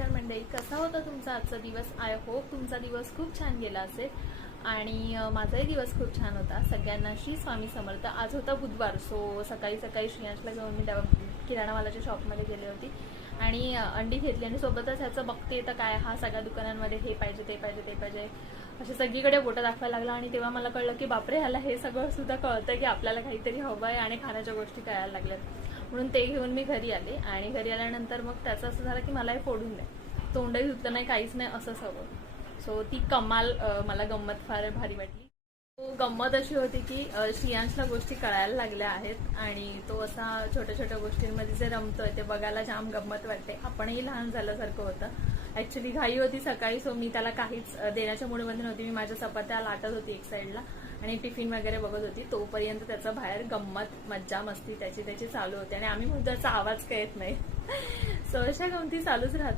नमस्कार मंडळी, कसा होता तुमचा आजचा दिवस? आय होप तुमचा दिवस खूप छान गेला असेल आणि माझाही दिवस खूप छान होता. सगळ्यांना श्री स्वामी समर्थ. आज होता बुधवार, सो सकाळी सकाळी श्रेयांशला घेऊन मी किराणामालाच्या शॉपमध्ये गेले होती आणि अंडी घेतली आणि सोबतच ह्याचं बघते तर काय हा सगळ्या दुकानांमध्ये हे पाहिजे ते पाहिजे ते पाहिजे असे सगळीकडे बोटं दाखवायला लागला. आणि तेव्हा मला कळलं की बापरे, ह्याला हे सगळं सुद्धा कळतंय की आपल्याला काहीतरी हवं आहे आणि खाण्याच्या गोष्टी कळायला लागल्यात. म्हणून ते घेऊन मी घरी आले आणि घरी आल्यानंतर मग त्याचं असं झालं की मला हे फोडून द्या, तोंडही धुतलं नाही, काहीच नाही, असंच हवं. सो ती कमाल मला गंमत फार भारी वाटली. तो गंमत अशी होती की श्रेयांशला गोष्टी कळायला लागल्या आहेत आणि तो असा छोट्या छोट्या गोष्टींमध्ये जे रमतोय ते बघायला जाम गंमत वाटते. आपणही लहान झाल्यासारखं होतं. ॲक्च्युली घाई होती सकाळी, सो मी त्याला काहीच देण्याच्या मूडमध्ये नव्हती. मी माझ्या चपात्या लाटत होती एक साईडला आणि टिफिन वगैरे बघत होती. तोपर्यंत त्याचं बाहेर गंमत मज्जा मस्ती त्याची चालू होती आणि आम्ही म्हणतो त्याचा आवाज काही येत नाही. सो अशा गमती चालूच राहतात.